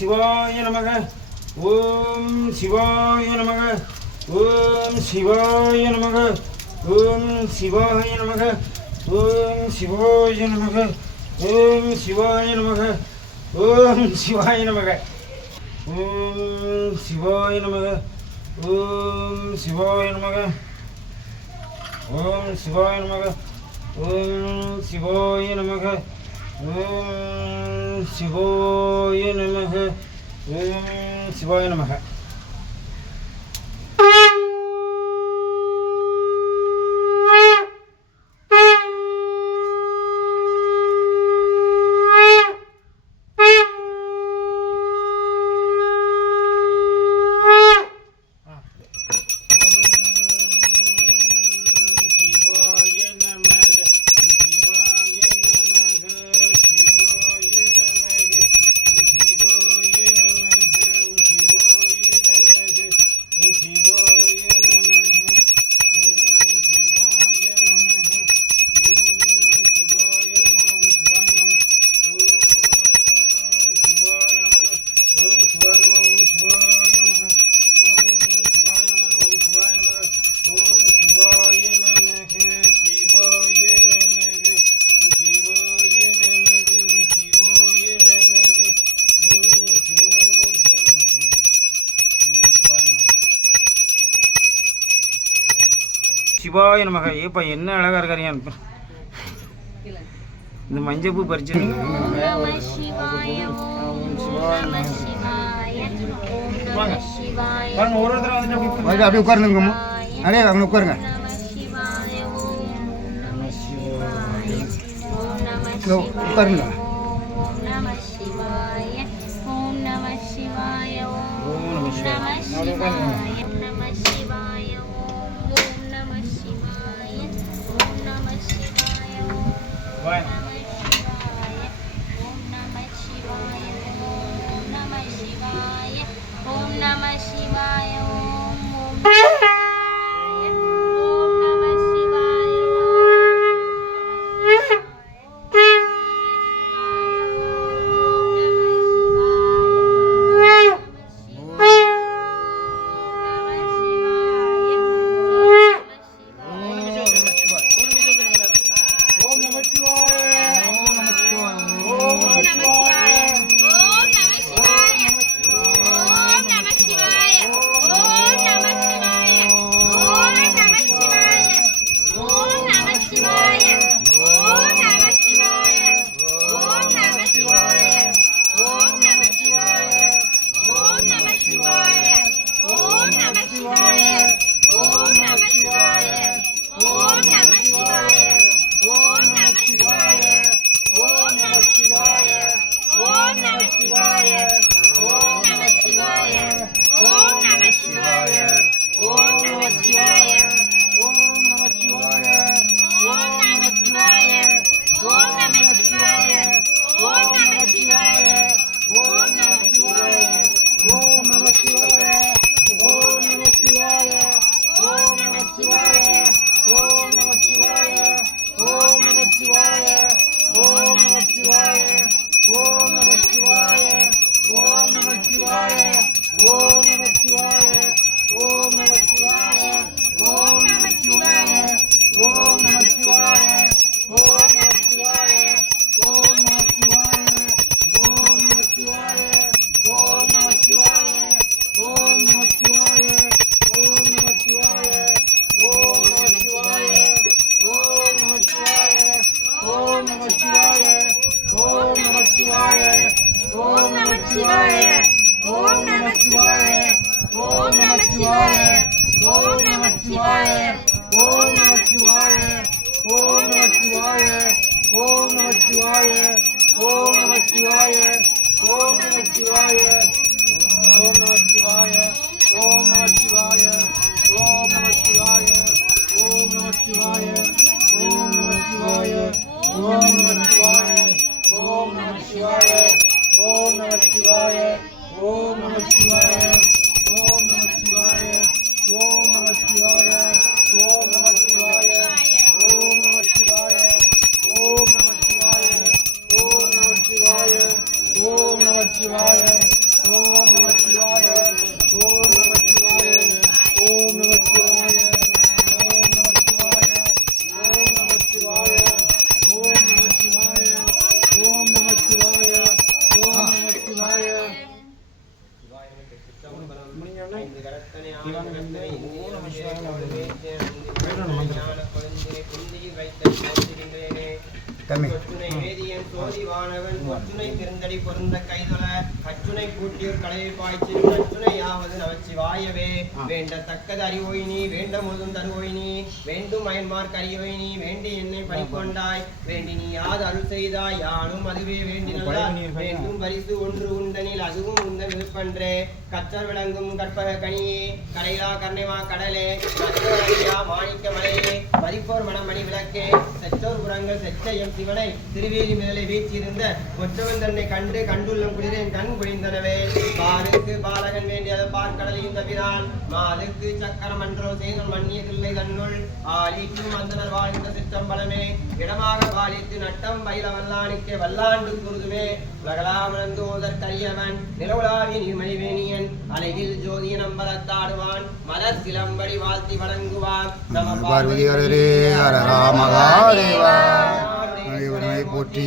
சிவாய நமக. ஓம் சிவாய நமக. ஓம் சிவாய நமக. ஓம் சிவாய நமக. ஓம் சிவாய நமக. ஓம் சிவாய நமக. ஓம் சிவாய நமக. ஓம் சிவாய நமக. ஓம் சிவாய நமக. ஓம் சிவாய நமக. ஓம் சிவாய நமக. ஓம் சிவாய நமக. ஓம் சிவாய நமக. சிவாய நமக. ஏப்பா என்ன அழகா இருக்காரியா இந்த மஞ்சள் பூ பறிச்சு. ஒரு ஒருத்தர் வந்துட்டு அப்படியே உட்காருங்க. நிறைய அங்கே உட்காருங்க. உட்காருங்க. ஓம் நம சிவாய ஓம் நம சிவாய ஓம் நம சிவாய ஓம் நம சிவாய ஓம் நம சிவாய ஓம் நம சிவாய ஓம் நம சிவாய ஓம் நம சிவாய முடிஞ்சோடனே ஓம் நம சிவாய கொற்றுனை வேதியன் சோதிவானவன் கொற்றுனை திருந்தடி பொருந்த கைதொல கற்றுனை கூட்டியூர் கலையை பாய்ச்சி கற்றுனையாவது நமச்சிவாயவே வேண்டத்தக்கது அறிவோயினி வேண்ட முழுதும் தருவோயினி வேண்டும் அயன்மார்க் அறியோயினி வேண்டி என்னை பணிக்கொண்டாய் வேண்டி நீ யாது அருள் செய்தாய் யானும் அதுவே வேண்டினல்ல வேண்டும் பரிசு ஒன்று உண்டனில் அதுவும் உந்த விருப்பன்றே கச்சர் விளங்கும் கற்பக கனியே கரையிலா கர்ணைமா கடலே மாணிக்க மலையே மதிப்போர் மணமணி விளக்கே செச்சோர் புறங்கள் செச்சையம் சிவனை திருவேலி மேலே வீச்சிருந்த ஒற்றவன் தன்னை கண்டு கண்டுள்ளம் குளிரேன் கண் குழிந்தனவே பாருக்கு பாலகன் வேண்டியது பார்க்கடலையும் தவிரான் மாதுக்கு சக்கரம் அன்றோ செய்தல் மன்னியதில்லை தன்னுள் ஆலிக்கும் அந்தனர் வாழ்ந்த சிற்றம்பலமே இடமாக பாலித்து நட்டம் பயில வல்லானுக்கே வல்லாண்டு குருதுமே உலகலாமந்தோதற் கரியவன் நிலவுலாவிய நீர்மணிவேணியன் அலையில் ஜோதிய நம்பலத்தாடுவான் மலர் சிலம்படி வாழ்த்தி வணங்குவான் நம பார்வதி ஹரே ஹர ராமகாதேவா போற்றி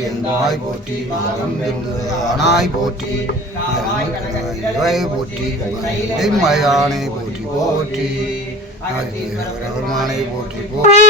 என்னாய் போற்றி ஆனாய் போற்றி போற்றி மயானை போற்றி போற்றி பெருமானை போற்றி போற்றி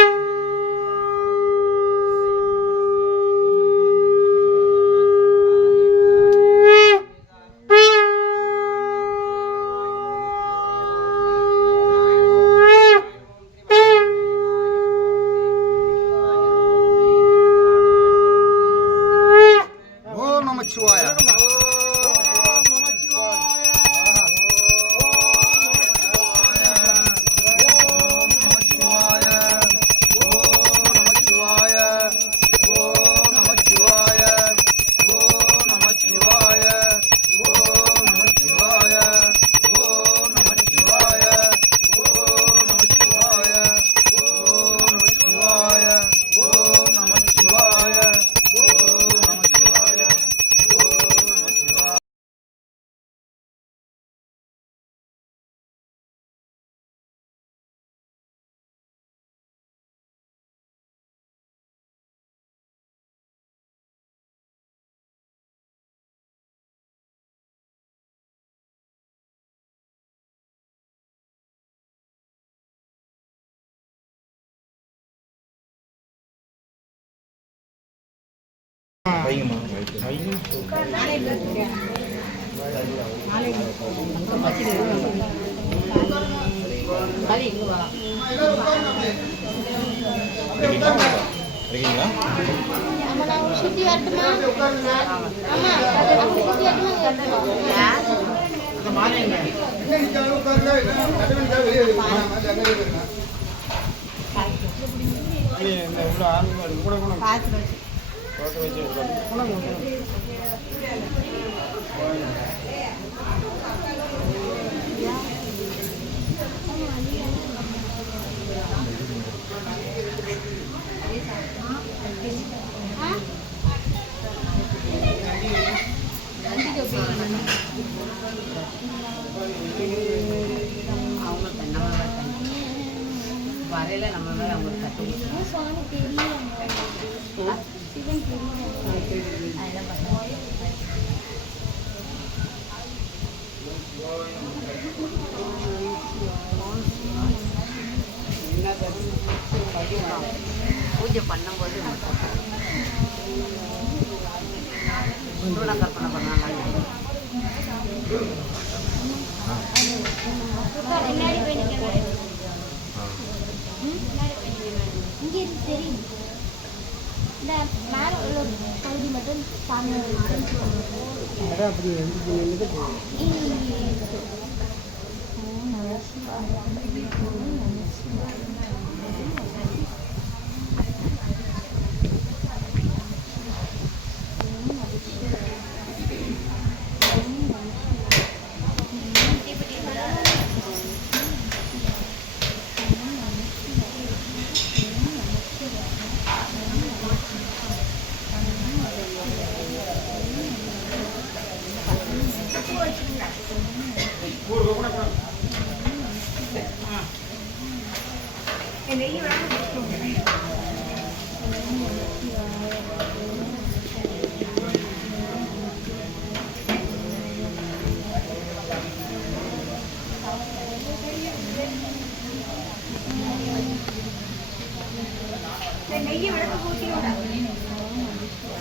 வரையில நம்ம மேல அவங்களுக்கு கட்டு சுவாமி தெரியல சிவன் தெரியல அதெல்லாம் பண்ணுவோம். பூஜை பண்ணும்போது கற்பனை பண்ணலாம். இங்கே தெரியும் இந்த மேலே உள்ள பகுதி மட்டும் சாமி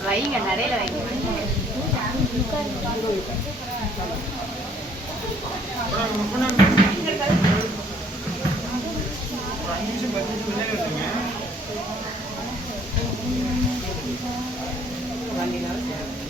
வைங்க நிறைய வைங்க வண்டினாலும்